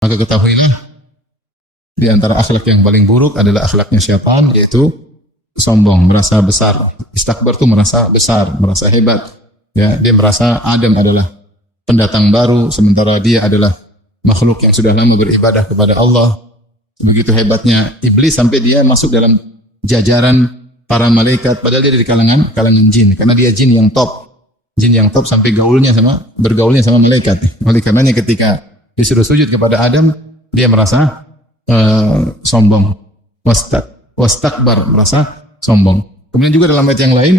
Maka ketahuilah di antara akhlak yang paling buruk adalah akhlaknya syaitan, yaitu sombong, merasa besar. Istakbar itu merasa besar, merasa hebat. Ya, dia merasa Adam adalah pendatang baru, sementara dia adalah makhluk yang sudah lama beribadah kepada Allah. Begitu hebatnya iblis sampai dia masuk dalam jajaran para malaikat, padahal dia dari kalangan jin, karena dia jin yang top. Jin yang top sampai bergaulnya sama malaikat. Oleh karenanya ketika disuruh sujud kepada Adam, dia merasa sombong. Wastakbar, merasa sombong. Kemudian juga dalam ayat yang lain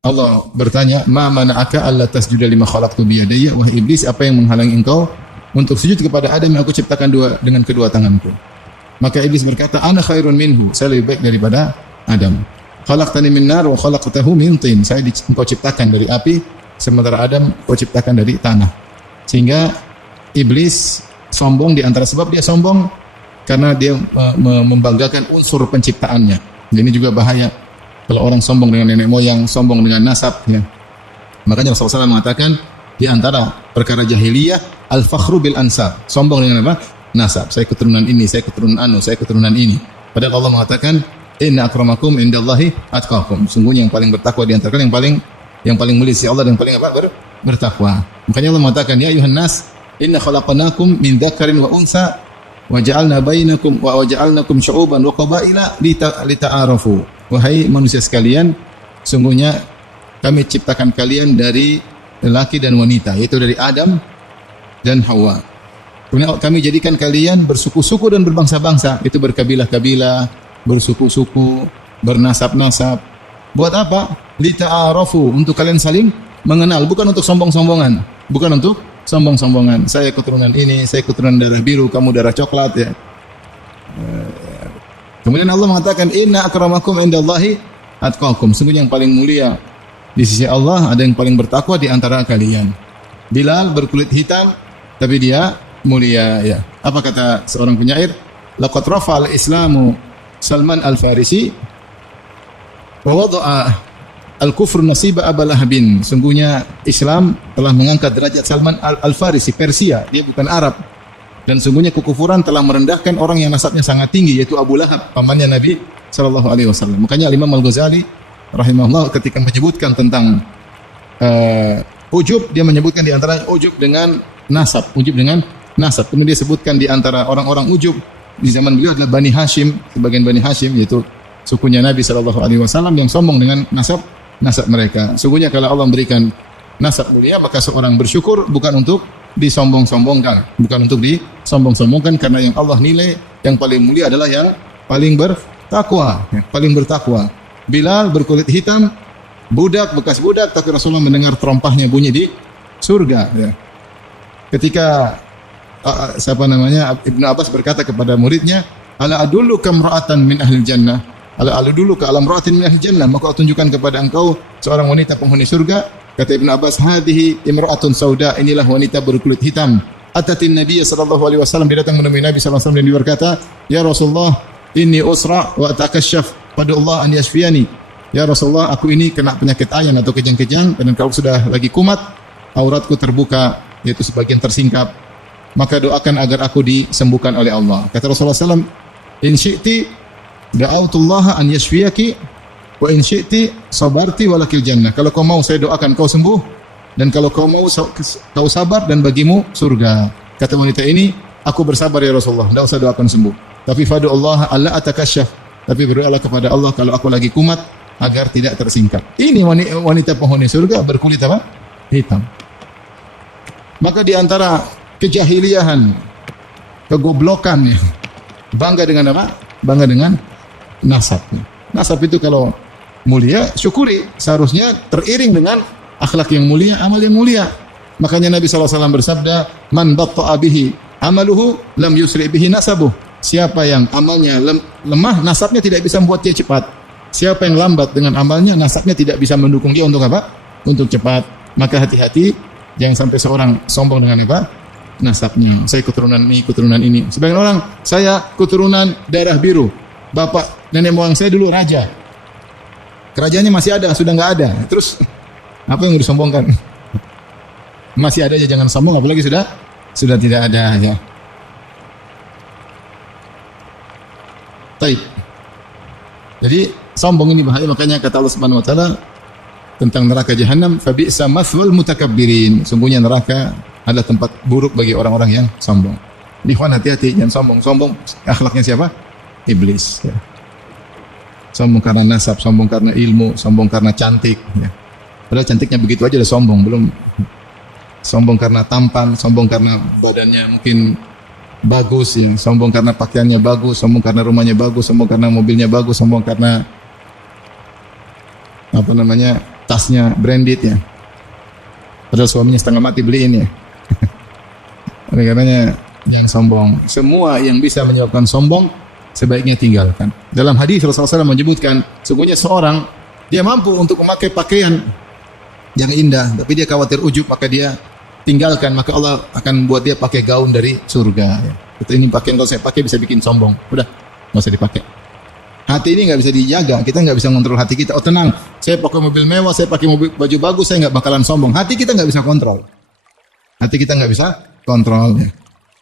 Allah bertanya, "Ma mana'aka alla tasjuda lima khalaqtu bi yadayya?" Wahai iblis, apa yang menghalangi engkau untuk sujud kepada Adam yang aku ciptakan dengan kedua tanganku? Maka iblis berkata, "Ana khairun minhu." Saya lebih baik daripada Adam. "Khalaqtani min nar wa khalaqtahu min tin." Saya engkau ciptakan dari api, sementara Adam engkau ciptakan dari tanah. Sehingga iblis sombong, di antara sebab dia sombong karena dia membanggakan unsur penciptaannya. Ini juga bahaya. Kalau orang sombong dengan nenek moyang, sombong dengan nasab, ya. Makanya Rasulullah SAW mengatakan di antara perkara jahiliyah al-fakhru bil ansab. Sombong dengan apa? Nasab. Saya keturunan ini, saya keturunan saya keturunan ini. Padahal Allah mengatakan, "Inna akramakum indallahi atqakum." Sungguhnya yang paling bertakwa di antara kalian yang paling mulia sisi Allah dan paling apa? Bertakwa. Makanya Allah mengatakan, "Ya ayuhan nas, inna khalaqnakum min dzakarin wa unsa wa ja'alna bainakum syu'uban wa qabaila lita'arafu." Wahai manusia sekalian, sungguhnya kami ciptakan kalian dari lelaki dan wanita, yaitu dari Adam dan Hawa. Kemudian kami jadikan kalian bersuku-suku dan berbangsa-bangsa, itu berkabilah-kabilah, bersuku-suku, bernasab-nasab. Buat apa? Lita'arafu, untuk kalian saling mengenal, bukan untuk sombong-sombongan, bukan untuk sombong-sombongan. Saya keturunan ini, saya keturunan darah biru, kamu darah coklat, ya. Kemudian Allah mengatakan, "Inna akramakum indallahi atqakum." Sungguh yang paling mulia di sisi Allah ada yang paling bertakwa di antara kalian. Bilal berkulit hitam tapi dia mulia, ya. Apa kata seorang penyair? "Laqad rafa'al Islamu Salman al-Farisi wa wada'a al-kufr nasiba Abu Lahabin." Sungguhnya Islam telah mengangkat derajat Salman al-Farisi, Persia, dia bukan Arab. Dan sungguhnya kekufuran telah merendahkan orang yang nasabnya sangat tinggi, yaitu Abu Lahab, pamannya Nabi sallallahu alaihi wasallam. Makanya Imam Al-Ghazali rahimahullah ketika menyebutkan tentang ujub, dia menyebutkan di antara ujub dengan nasab, ujub dengan nasab. Kemudian dia sebutkan di antara orang-orang ujub di zaman beliau adalah Bani Hashim, sebagian Bani Hashim, yaitu sukunya Nabi sallallahu alaihi wasallam yang sombong dengan nasab mereka. Sungguhnya kalau Allah memberikan nasab mulia, maka seorang bersyukur bukan untuk disombong-sombongkan, bukan untuk disombong-sombongkan, karena yang Allah nilai yang paling mulia adalah yang paling bertakwa, paling bertakwa. Bilal berkulit hitam, budak, bekas budak, tapi Rasulullah mendengar terompahnya bunyi di surga, ya. Ketika Ibnu Abbas berkata kepada muridnya, "Ala adulluka imra'atan min ahli jannah?" Ala adulluka ala imra'atin min ahli jannah, maka aku tunjukkan kepada engkau seorang wanita penghuni surga. Kata Ibnu Abbas, "Hadhihi imra'atun sauda." Inilah wanita berkulit hitam. Atatin Nabi sallallahu alaihi wasallam, dia datang menemui Nabi sallallahu alaihi wasallam dan dia berkata, "Ya Rasulullah, inni usra wa atakasyaf, pada Allah an yashfiyani." Ya Rasulullah, aku ini kena penyakit ayan atau kejang-kejang, dan kalau sudah lagi kumat, auratku terbuka, yaitu sebagian tersingkap. Maka doakan agar aku disembuhkan oleh Allah. Kata Rasulullah SAW, "In syi'ti da'autullaha an yashfiyaki, wa in syi'ti sabarti walakil jannah." Kalau kau mau saya doakan kau sembuh, dan kalau kau mau kau sabar dan bagimu surga. Kata wanita ini, "Aku bersabar ya Rasulullah, tidak usah doakan sembuh. Tapi fadu Allah alla atakasyaf." Tapi berdoalah kepada Allah kalau aku lagi kumat agar tidak tersingkap. Ini wanita penghuni surga berkulit apa? Hitam. Maka di antara kejahiliahan, kegoblokan, ya, bangga dengan apa? Bangga dengan nasab. Nasab itu kalau mulia, syukuri. Seharusnya teriring dengan akhlak yang mulia, amal yang mulia. Makanya Nabi SAW bersabda, "Man batta'a bihi amaluhu lam yusri bihi nasabuh." Siapa yang amalnya lemah, nasabnya tidak bisa membuat dia cepat. Siapa yang lambat dengan amalnya, nasabnya tidak bisa mendukung dia untuk apa? Untuk cepat. Maka hati-hati, jangan sampai seorang sombong dengan apa? Nasabnya. Saya keturunan ini. Sebagian orang, saya keturunan darah biru. Bapak, nenek moyang saya dulu raja. Kerajaannya masih ada, sudah nggak ada. Terus apa yang disombongkan? Masih ada aja, jangan sombong, apalagi sudah tidak ada, ya. Taib. Jadi sombong ini bahaya, makanya kata Allah Subhanahu wa taala tentang neraka jahanam, fa bi'sa mathwal mutakabbirin. Sungguhnya neraka adalah tempat buruk bagi orang-orang yang sombong. Ikhwan, hati-hati jangan sombong. Sombong akhlaknya siapa? Iblis, ya. Sombong karena nasab, sombong karena ilmu, sombong karena cantik, ya. Padahal cantiknya begitu aja udah sombong, belum sombong karena tampan, sombong karena badannya mungkin bagus, ya. Sombong karena pakaiannya bagus, sombong karena rumahnya bagus, sombong karena mobilnya bagus, sombong karena apa namanya tasnya branded, ya. Padahal suaminya setengah mati beliin, ya. Oleh karenanya jangan sombong. Semua yang bisa menyebabkan sombong sebaiknya tinggalkan. Dalam hadis Rasulullah SAW menyebutkan, sungguhnya seorang dia mampu untuk memakai pakaian yang indah, tapi dia khawatir ujub, maka dia tinggalkan, maka Allah akan buat dia pakai gaun dari surga. Ya. Itu ini pakaian kalau saya pakai bisa bikin sombong. Udah, nggak usah dipakai. Hati ini nggak bisa dijaga, kita nggak bisa kontrol hati kita. Oh tenang, saya pakai mobil mewah, saya pakai mobil baju bagus, saya nggak bakalan sombong. Hati kita nggak bisa kontrol. Hati kita nggak bisa kontrol. Ya.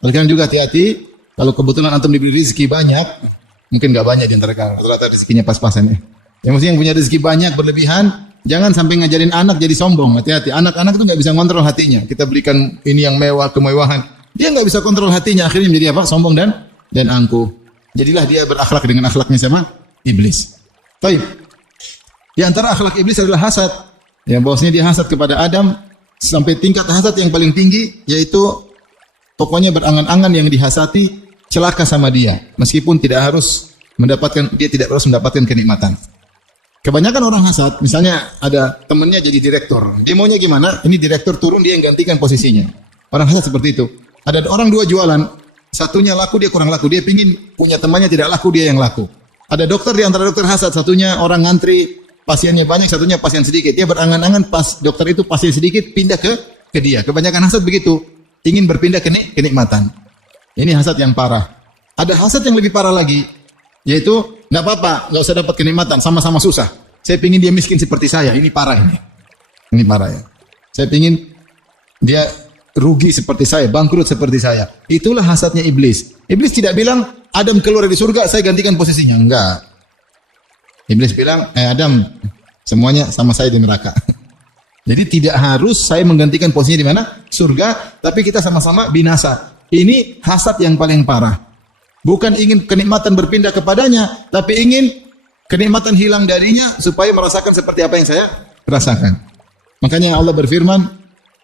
Oleh karena juga hati-hati, kalau kebetulan antum diberi rezeki banyak, mungkin nggak banyak di antara kalian, rata-rata rezekinya pas-pasan, ya. Yang mesti yang punya rezeki banyak berlebihan, jangan sampai ngajarin anak jadi sombong. Hati-hati, anak-anak itu nggak bisa kontrol hatinya. Kita berikan ini yang mewah, kemewahan, dia nggak bisa kontrol hatinya, akhirnya menjadi apa? Sombong dan angkuh. Jadilah dia berakhlak dengan akhlaknya sama iblis. Baik. Di antara akhlak iblis adalah hasad. Yang bahwasanya dia hasad kepada Adam sampai tingkat hasad yang paling tinggi, yaitu pokoknya berangan-angan yang dihasati celaka sama dia, meskipun tidak harus mendapatkan kenikmatan. Kebanyakan orang hasad, misalnya ada temennya jadi direktur, dia maunya gimana? Ini direktur turun, dia yang gantikan posisinya. Orang hasad seperti itu. Ada orang dua jualan, satunya laku, dia kurang laku. Dia pingin punya temannya tidak laku, dia yang laku. Ada dokter di antara dokter hasad, satunya orang ngantri, pasiennya banyak, satunya pasien sedikit. Dia berangan-angan pas dokter itu pasien sedikit, pindah ke dia. Kebanyakan hasad begitu, ingin berpindah ke kenikmatan. Ini hasad yang parah. Ada hasad yang lebih parah lagi, yaitu nggak apa-apa, nggak usah dapat kenikmatan, sama-sama susah. Saya pingin dia miskin seperti saya. Ini parah ini. Ini parah, ya. Saya pingin dia rugi seperti saya, bangkrut seperti saya. Itulah hasadnya iblis. Iblis tidak bilang Adam keluar dari surga, saya gantikan posisinya. Enggak. Iblis bilang, Adam, semuanya sama saya di neraka. Jadi tidak harus saya menggantikan posisinya di mana? Surga, tapi kita sama-sama binasa. Ini hasad yang paling parah. Bukan ingin kenikmatan berpindah kepadanya, tapi ingin kenikmatan hilang darinya supaya merasakan seperti apa yang saya rasakan. Makanya Allah berfirman,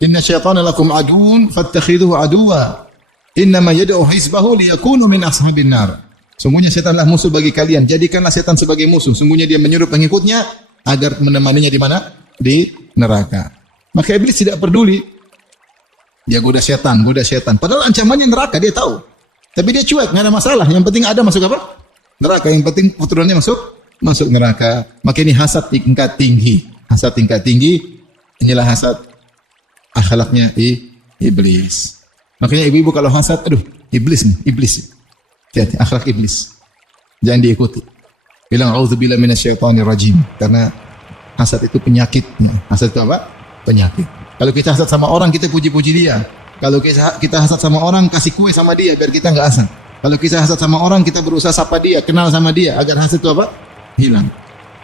"Inna syaitana lakum aduun fattakhidhuhu aduwa. Innama yad'u hizbahu liyakunu min ashabin nar." Sungguhnya setanlah musuh bagi kalian, jadikanlah setan sebagai musuh. Sungguhnya dia menyuruh pengikutnya agar menemaninya di mana? Di neraka. Maka iblis tidak peduli. Dia goda setan. Padahal ancamannya neraka, dia tahu. Tapi dia cuek, nggak ada masalah. Yang penting ada masuk apa? Neraka. Yang penting keturunannya masuk neraka. Maka ini hasad tingkat tinggi. Hasad tingkat tinggi. Inilah hasad akhlaknya iblis. Makanya ibu-ibu kalau hasad, aduh, iblis nih, iblis. Hati-hati, akhlak iblis. Jangan diikuti. Bilang auzubillahi minasyaitonir rajim. Karena hasad itu penyakit. Hasad itu apa? Penyakit. Kalau kita hasad sama orang, kita puji-puji dia. Kalau kita hasad sama orang, kasih kue sama dia biar kita enggak hasad. Kalau kita hasad sama orang, kita berusaha sapa dia, kenal sama dia agar hasad itu apa? Hilang.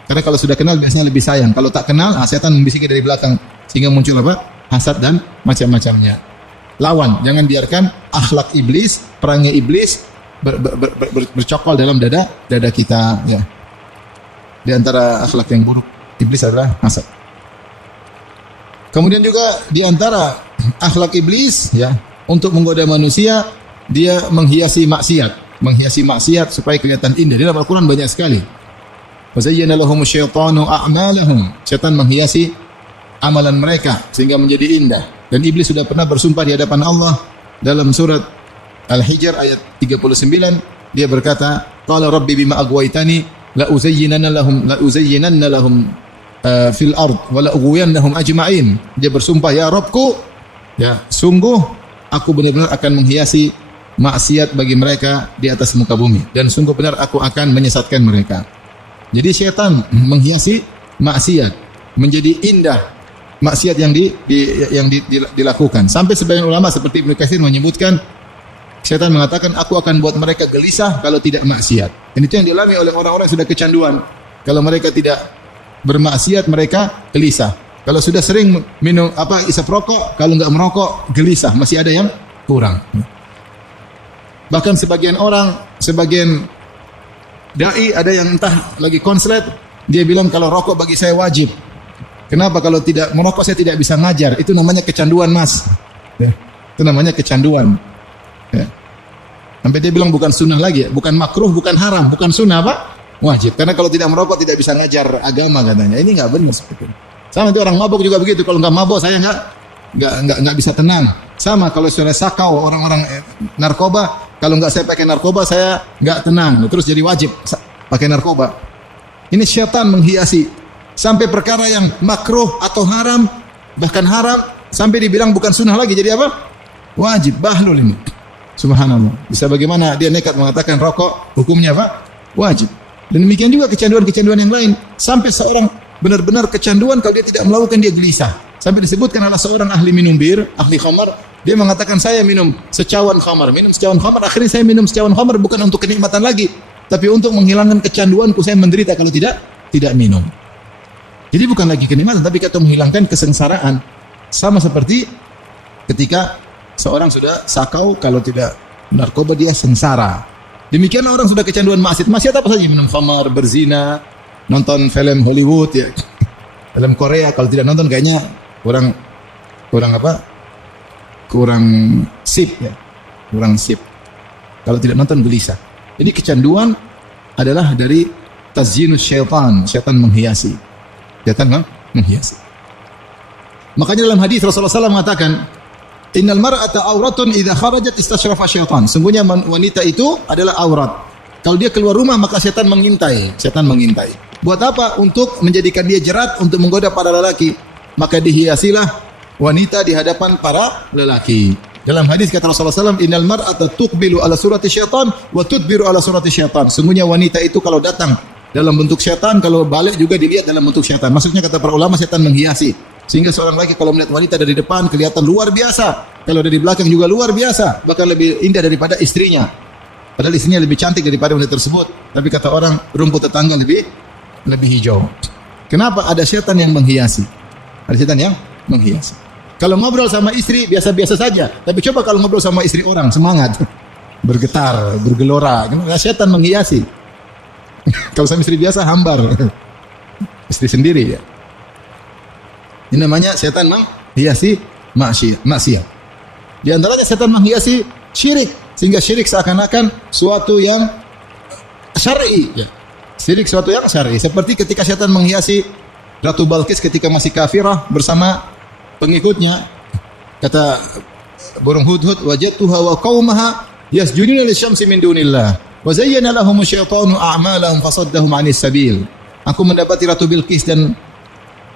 Karena kalau sudah kenal biasanya lebih sayang. Kalau tak kenal, setan membisiki dari belakang sehingga muncul apa? Hasad dan macam-macamnya. Lawan, jangan biarkan akhlak iblis, perangnya iblis bercokol dalam dada kita, ya. Di antara akhlak yang buruk iblis adalah hasad. Kemudian juga di antara akhlak iblis, ya, untuk menggoda manusia, dia menghiasi maksiat supaya kelihatan indah. Di dalam Al-Qur'an banyak sekali. Wa zayyana lahumus syaitanu a'malahum. Setan menghiasi amalan mereka sehingga menjadi indah. Dan iblis sudah pernah bersumpah di hadapan Allah dalam surat Al-Hijr ayat 39, dia berkata, "Qala rabbi bima aghwaytani la uzayyinanna lahum fil ard wa la ughwiyannahum ajma'in." Dia bersumpah, ya Rabbku, ya, sungguh aku benar-benar akan menghiasi maksiat bagi mereka di atas muka bumi, dan sungguh benar aku akan menyesatkan mereka. Jadi syaitan menghiasi maksiat menjadi indah, maksiat yang dilakukan. Sampai sebagian ulama seperti Ibnu Katsir menyebutkan, syaitan mengatakan, aku akan buat mereka gelisah kalau tidak maksiat. Dan itu yang dialami oleh orang-orang yang sudah kecanduan. Kalau mereka tidak bermaksiat, mereka gelisah. Kalau sudah sering minum isap rokok, kalau nggak merokok gelisah, masih ada yang kurang. Bahkan sebagian orang, sebagian dai ada yang entah lagi konslet, dia bilang kalau rokok bagi saya wajib. Kenapa? Kalau tidak merokok saya tidak bisa ngajar. Itu namanya kecanduan, Mas. Ya. Itu namanya kecanduan. Ya. Sampai dia bilang bukan sunnah lagi, bukan makruh, bukan haram, bukan sunnah apa? Wajib. Karena kalau tidak merokok tidak bisa ngajar agama katanya. Ini nggak benar seperti itu. Sama itu orang mabuk juga begitu. Kalau nggak mabuk saya nggak bisa tenang. Sama kalau sudah sakau orang-orang narkoba, kalau nggak saya pakai narkoba saya nggak tenang. Terus jadi wajib pakai narkoba. Ini syaitan menghiasi sampai perkara yang makruh atau haram, bahkan haram sampai dibilang bukan sunnah lagi. Jadi apa? Wajib. Bahlul ini. Subhanallah. Bisa bagaimana dia nekat mengatakan rokok hukumnya apa? Wajib. Dan demikian juga kecanduan-kecanduan yang lain. Sampai seorang benar-benar kecanduan, kalau dia tidak melakukan dia gelisah. Sampai disebutkan adalah seorang ahli minum bir, ahli khamar, dia mengatakan saya minum secawan khamar, akhirnya saya minum secawan khamar bukan untuk kenikmatan lagi, tapi untuk menghilangkan kecanduanku, saya menderita kalau tidak minum. Jadi bukan lagi kenikmatan, tapi kata menghilangkan kesengsaraan. Sama seperti ketika seorang sudah sakau, kalau tidak narkoba dia sengsara. Demikian orang sudah kecanduan maksiat. Maksiat apa saja? Minum khamar, berzina, nonton film Hollywood ya. Film Korea kalau tidak nonton kayaknya kurang sip ya. Kurang sip. Kalau tidak nonton gelisah. Jadi kecanduan adalah dari tazyinus syaitan. Syaitan menghiasi. Syaitan menghiasi. Makanya dalam hadis Rasulullah SAW mengatakan, innal mar'ata auratun idza kharajat istashrafa syaitan. Sungguhnya wanita itu adalah aurat. Kalau dia keluar rumah maka setan mengintai. Setan mengintai. Buat apa? Untuk menjadikan dia jerat untuk menggoda para lelaki. Maka dihiasilah wanita di hadapan para lelaki. Dalam hadis kata Rasulullah SAW, innal mar'ata tuqbilu ala surati syaitan wa tudbiru ala surati syaitan. Sungguhnya wanita itu kalau datang dalam bentuk syaitan, kalau balik juga dilihat dalam bentuk syaitan. Maksudnya kata para ulama, setan menghiasi. Sehingga seorang laki kalau melihat wanita dari depan kelihatan luar biasa. Kalau dari belakang juga luar biasa. Bahkan lebih indah daripada istrinya. Padahal istrinya lebih cantik daripada wanita tersebut. Tapi kata orang, rumput tetangga lebih hijau. Kenapa? Ada setan yang menghiasi. Ada setan yang menghiasi. Kalau ngobrol sama istri biasa-biasa saja. Tapi coba kalau ngobrol sama istri orang, semangat. Bergetar, bergelora. Karena setan menghiasi. Kalau sama istri biasa, hambar. Istri sendiri ya. Ini namanya setan menghiasi maksiat. Di antaranya setan menghiasi syirik. Sehingga syirik seakan-akan suatu yang syar'i. Ya. Syirik suatu yang syar'i. Seperti ketika setan menghiasi Ratu Balqis ketika masih kafirah bersama pengikutnya. Kata burung hudhud, wajadtuha wa qaumaha yasjuduna lisyamsi min dunillah. Wa zayyana lahum syaitanu a'malahum fasaddahum 'anis sabil. Aku mendapati Ratu Bilqis dan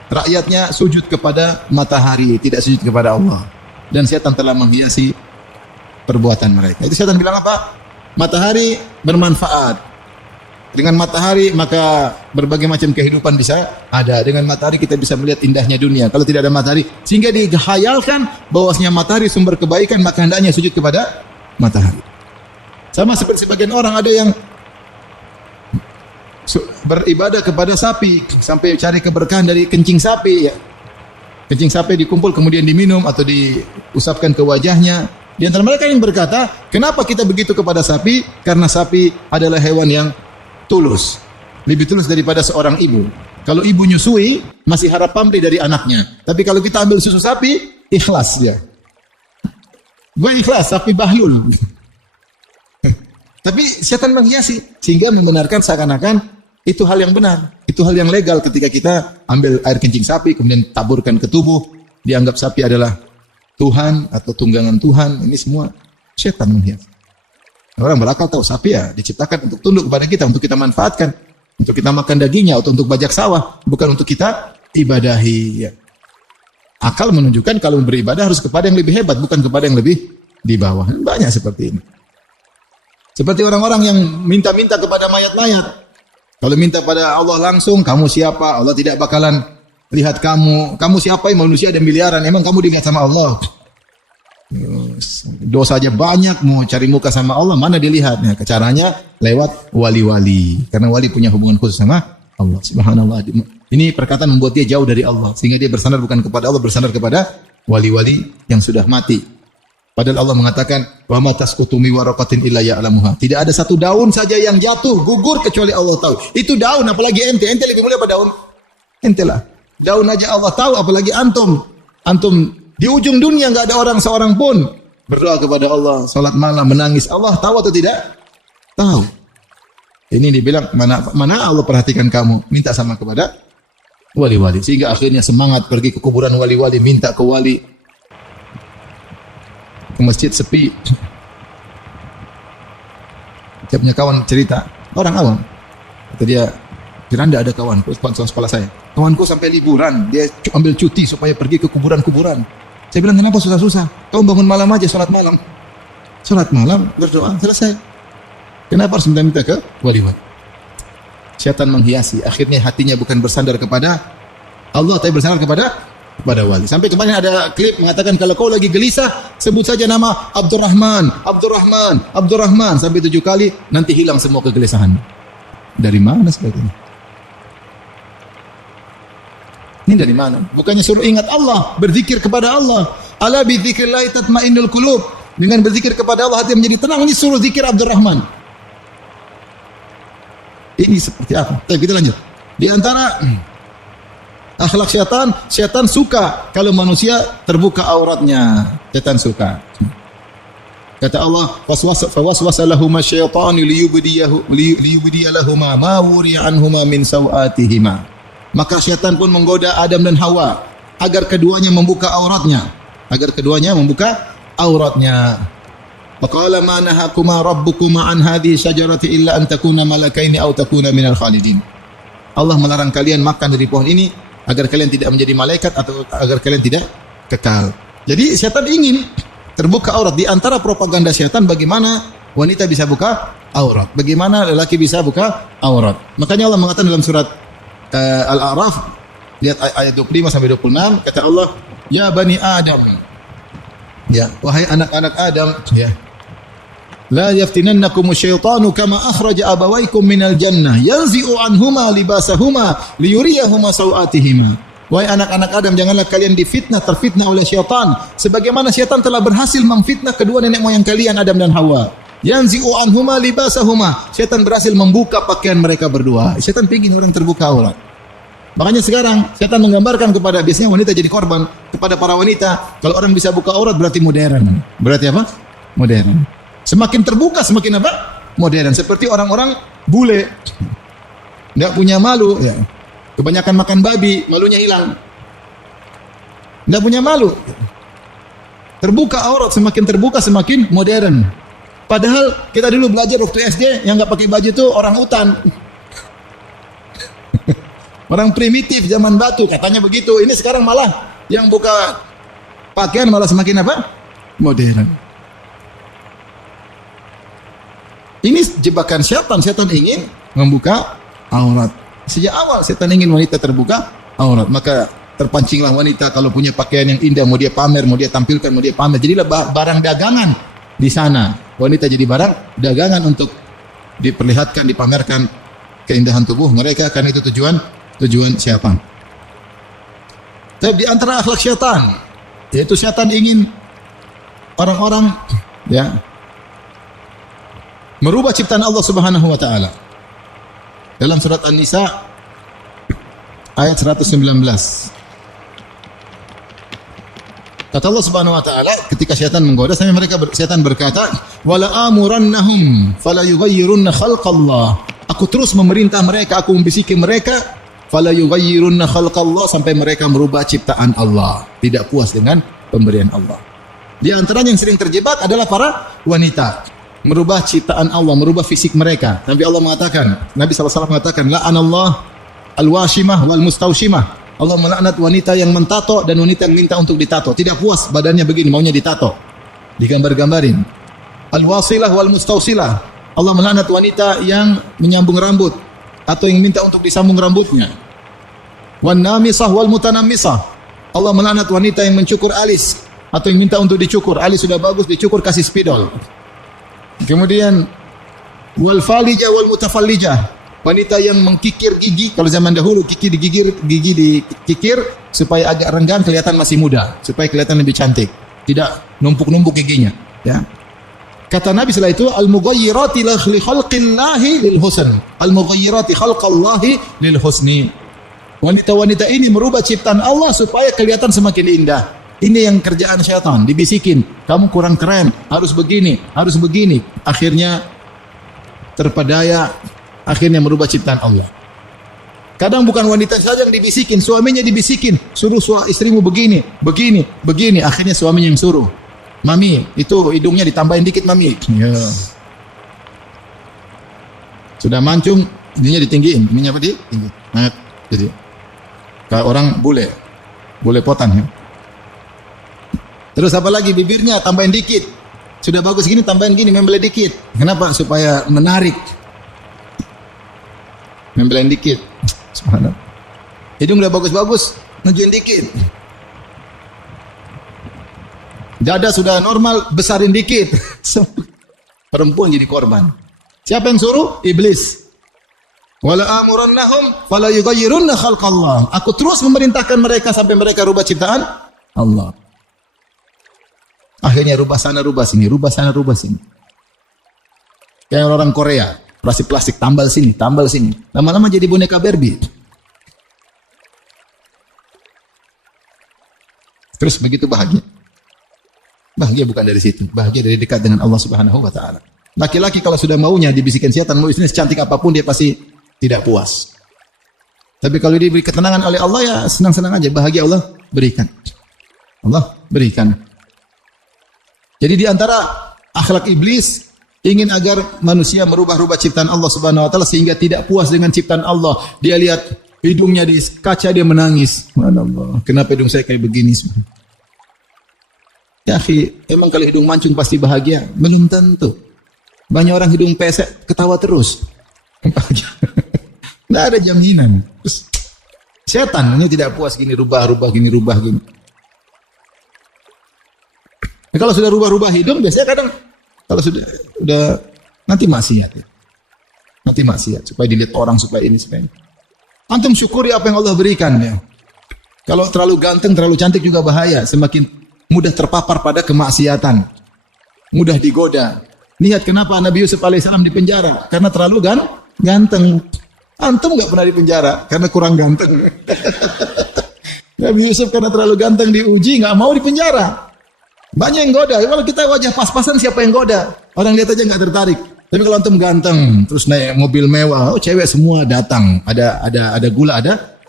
rakyatnya sujud kepada matahari, tidak sujud kepada Allah. Dan setan telah menghiasi perbuatan mereka. Itu setan bilang apa? Matahari bermanfaat. Dengan matahari maka berbagai macam kehidupan bisa ada. Dengan matahari kita bisa melihat indahnya dunia. Kalau tidak ada matahari, sehingga dihayalkan bahwasanya matahari sumber kebaikan, maka hendaknya sujud kepada matahari. Sama seperti sebagian orang ada yang beribadah kepada sapi sampai cari keberkahan dari kencing sapi ya. Kencing sapi dikumpul kemudian diminum atau diusapkan ke wajahnya. Di antara mereka yang berkata, kenapa kita begitu kepada sapi? Karena sapi adalah hewan yang tulus, lebih tulus daripada seorang ibu. Kalau ibu nyusui masih harap pamrih dari anaknya, tapi kalau kita ambil susu sapi ikhlas dia. Gue ikhlas, sapi bahlul. Tapi setan menghiasi sehingga membenarkan seakan-akan itu hal yang benar, itu hal yang legal ketika kita ambil air kencing sapi kemudian taburkan ke tubuh, dianggap sapi adalah Tuhan atau tunggangan Tuhan. Ini semua setan menghiasi. Orang berakal tahu sapi ya diciptakan untuk tunduk kepada kita, untuk kita manfaatkan, untuk kita makan dagingnya atau untuk bajak sawah, bukan untuk kita ibadahi. Ya. Akal menunjukkan kalau beribadah harus kepada yang lebih hebat, bukan kepada yang lebih di bawah. Banyak seperti ini. Seperti orang-orang yang minta-minta kepada mayat-mayat. Kalau minta pada Allah langsung, kamu siapa? Allah tidak bakalan lihat kamu. Kamu siapa? Manusia ada miliaran. Emang kamu dilihat sama Allah? Dosa aja banyak, mau cari muka sama Allah, mana dilihat? Nah, caranya lewat wali-wali. Karena wali punya hubungan khusus sama Allah. Subhanallah. Ini perkataan membuat dia jauh dari Allah. Sehingga dia bersandar bukan kepada Allah, bersandar kepada wali-wali yang sudah mati. Padahal Allah mengatakan, wa ma tasqutu mi waraqatin illa ya'lamuha. Tidak ada satu daun saja yang jatuh, gugur kecuali Allah tahu. Itu daun, apalagi ente. Ente lebih mulia pada daun. Ente lah. Daun aja Allah tahu, apalagi antum. Antum di ujung dunia enggak ada orang seorang pun berdoa kepada Allah, salat malam, menangis. Allah tahu atau tidak? Tahu. Ini dibilang mana Allah perhatikan kamu, minta sama kepada wali-wali. Sehingga akhirnya semangat pergi ke kuburan wali-wali, minta ke wali. Ke masjid sepi. Saya punya kawan cerita, orang awam. Kata dia, Firanda ada kawanku, sponsor sekolah saya. Kawanku sampai liburan, dia ambil cuti supaya pergi ke kuburan-kuburan. Saya bilang, kenapa susah-susah? Kau bangun malam aja, sholat malam. Sholat malam, berdoa, selesai. Kenapa harus minta-minta ke wali-wali? Syaitan menghiasi. Akhirnya hatinya bukan bersandar kepada Allah, tapi bersandar kepada wali. Sampai kemarin ada klip mengatakan, kalau kau lagi gelisah, sebut saja nama Abdurrahman, Abdurrahman, Abdurrahman. Sampai 7 kali, nanti hilang semua kegelisahan. Dari mana sebagainya? Ini dari mana? Bukannya suruh ingat Allah, berzikir kepada Allah. Ala bi dzikrillah tatmainnul qulub. Dengan berzikir kepada Allah hati menjadi tenang. Ini suruh zikir Abdurrahman. Ini seperti apa? Tapi kita lanjut. Di antara akhlak syaitan, syaitan suka kalau manusia terbuka auratnya. Syaitan suka. Kata Allah, fawaswasa lahuma syaitanu liyubdiya lahuma ma wuriya anhuma min sawatihima. Maka syaitan pun menggoda Adam dan Hawa agar keduanya membuka auratnya. Agar keduanya membuka auratnya. Faqala ma nahakuma rabbukuma an hadhihi syajarati illa an takuna malakaini aw takuna minal khalidin. Allah melarang kalian makan dari pohon ini agar kalian tidak menjadi malaikat atau agar kalian tidak kekal. Jadi syaitan ingin terbuka aurat. Di antara propaganda syaitan bagaimana wanita bisa buka aurat, bagaimana lelaki bisa buka aurat. Makanya Allah mengatakan dalam surat Al-A'raf, lihat ayat 25 sampai 26, kata Allah, ya bani Adam, ya wahai anak-anak Adam, ya la yaftinannakum asyaitanu kama akhraja abawaykum minal jannah yanzi'u anhuma libasahuma liyuriyahuma sawatihima. Wahai anak-anak Adam, janganlah kalian terfitnah oleh syaitan sebagaimana syaitan telah berhasil memfitnah kedua nenek moyang kalian Adam dan Hawa. Yanzi'u anhuma libasahuma. Syaitan berhasil membuka pakaian mereka berdua. Syaitan ingin orang terbuka aurat. Makanya sekarang syaitan menggambarkan kepada, biasanya wanita jadi korban, kepada para wanita, kalau orang bisa buka aurat berarti modern. Berarti apa? Modern. Semakin terbuka semakin apa? Modern. Seperti orang-orang bule. Enggak punya malu, ya. Kebanyakan makan babi, malunya hilang. Enggak punya malu. Terbuka aurat, semakin terbuka semakin modern. Padahal kita dulu belajar waktu SD yang nggak pakai baju itu orang hutan, orang primitif zaman batu, katanya begitu. Ini sekarang malah yang buka pakaian malah semakin apa? Modern. Ini jebakan syaitan. Syaitan ingin membuka aurat. Sejak awal syaitan ingin wanita terbuka aurat. Maka terpancinglah wanita kalau punya pakaian yang indah, mau dia pamer, mau dia tampilkan, mau dia pamer. Jadilah barang dagangan di sana. Wanita jadi barang dagangan untuk diperlihatkan, dipamerkan keindahan tubuh mereka, karena itu tujuan syaitan. Tapi di antara akhlak syaitan, yaitu syaitan ingin orang-orang ya merubah ciptaan Allah Subhanahu wa taala. Dalam surat An-Nisa ayat 119. Kata Allah Subhanahu wa taala ketika syaitan menggoda, sampai syaitan berkata, "Wala amurannahum fala yughayyirunna khalqallah." Aku terus memerintah mereka, aku membisiki mereka, fala yughayyirunna khalqallah, sampai mereka merubah ciptaan Allah, tidak puas dengan pemberian Allah. Di antaranya yang sering terjebak adalah para wanita, merubah ciptaan Allah, merubah fisik mereka. Nabi SAW mengatakan, la'anallah al-washimah wal mustawshimah. Allah melaknat wanita yang mentato dan wanita yang minta untuk ditato. Tidak puas badannya begini, maunya ditato, digambar-gambarin. Al-wasilah wal mustawsilah. Allah melaknat wanita yang menyambung rambut atau yang minta untuk disambung rambutnya. Wan namisah wal mutanammisah. Allah melaknat wanita yang mencukur alis atau yang minta untuk dicukur. Alis sudah bagus, dicukur kasih spidol. Kemudian wal falijah wal mutafallijah, wanita yang mengkikir gigi. Kalau zaman dahulu gigi dikikir supaya agak renggang, kelihatan masih muda, supaya kelihatan lebih cantik, tidak numpuk-numpuk giginya, ya. Kata Nabi setelah itu, al-mughayyirati li khalqillahi lil husn. Al-mughayyirati khalqallahi lil husni. Wanita-wanita ini merubah ciptaan Allah supaya kelihatan semakin indah. Ini yang kerjaan syaitan, dibisikin, kamu kurang keren, harus begini, harus begini. Akhirnya terpedaya, akhirnya merubah ciptaan Allah. Kadang bukan wanita saja yang dibisikin, suaminya dibisikin, suruh istrimu begini, begini, begini. Akhirnya suaminya yang suruh. Mami, itu hidungnya ditambahin dikit, Mami. Ya. Sudah mancung, ininya ditinggiin. Ininya apa di? Tinggi. Nah, jadi kayak orang bule potan, ya. Terus apa lagi? Bibirnya tambahin dikit. Sudah bagus gini, tambahin gini, membelai dikit. Kenapa? Supaya menarik. Membelain dikit. Subhanallah. Hidung udah bagus-bagus, ngejuin dikit. Dada sudah normal, besarin dikit. Perempuan jadi korban. Siapa yang suruh? Iblis. Wala amurannahum fala yughayyirunna khalqallah. Aku terus memerintahkan mereka sampai mereka rubah ciptaan Allah. Akhirnya rubah sana, rubah sini, rubah sana, rubah sini. Kayak orang Korea, plastik tambal sini, tambal sini. Lama-lama jadi boneka Barbie. Terus begitu bahagia. Bahagia bukan dari situ, bahagia dari dekat dengan Allah Subhanahu wa taala. Laki-laki kalau sudah maunya dibisikin setan, mau istrinya secantik apapun dia pasti tidak puas. Tapi kalau diberi ketenangan oleh Allah, ya senang-senang aja, bahagia Allah berikan. Allah berikan. Jadi di antara akhlak iblis ingin agar manusia merubah-rubah ciptaan Allah Subhanahu wa taala sehingga tidak puas dengan ciptaan Allah. Dia lihat hidungnya di kaca, dia menangis. Subhanallah, kenapa hidung saya kayak begini? Ya akhi, emang kalau hidung mancung pasti bahagia? Belum tentu. Banyak orang hidung pesek ketawa terus. Tidak ada jaminan. Terus, setan ini tidak puas gini, rubah gini. Nah, kalau sudah rubah hidung, biasanya kadang kalau sudah nanti maksiat. Ya. Nanti maksiat supaya dilihat orang, supaya ini, supaya ini. Antum syukuri apa yang Allah berikan, ya. Kalau terlalu ganteng, terlalu cantik juga bahaya, semakin mudah terpapar pada kemaksiatan, mudah digoda. Lihat kenapa Nabi Yusuf alaihissalam di penjara, karena terlalu ganteng. Antum nggak pernah di penjara karena kurang ganteng. Nabi Yusuf karena terlalu ganteng diuji, nggak mau di penjara. Banyak yang goda. Kalau kita wajah pas-pasan, siapa yang goda? Orang lihat aja nggak tertarik. Tapi kalau antum ganteng, terus naik mobil mewah, oh cewek semua datang. Ada gula, ada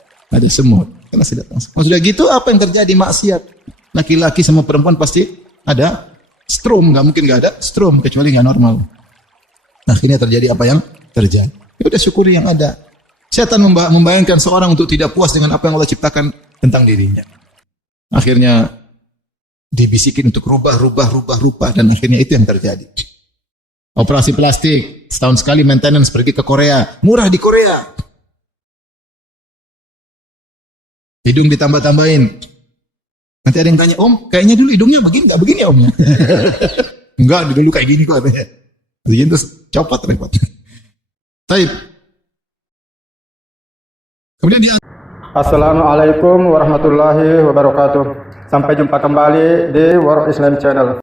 semut. Karena sudah datang. Kalau sudah gitu, apa yang terjadi? Maksiat. Laki-laki sama perempuan pasti ada strom, nggak mungkin nggak ada strom kecuali nggak normal. Akhirnya terjadi apa yang terjadi. Ya udah syukuri yang ada. Setan membayangkan seorang untuk tidak puas dengan apa yang Allah ciptakan tentang dirinya. Akhirnya dibisikin untuk rubah dan akhirnya itu yang terjadi. Operasi plastik, setahun sekali maintenance, pergi ke Korea, murah di Korea. Hidung ditambah-tambahin. Nanti ada yang tanya, Om, kayaknya dulu hidungnya begini, nggak begini ya Om ya? Enggak, dulu kayak gini kok. Begini terus copot repot. Taib. Kemudian dia. Assalamualaikum warahmatullahi wabarakatuh. Sampai jumpa kembali di War Islam Channel.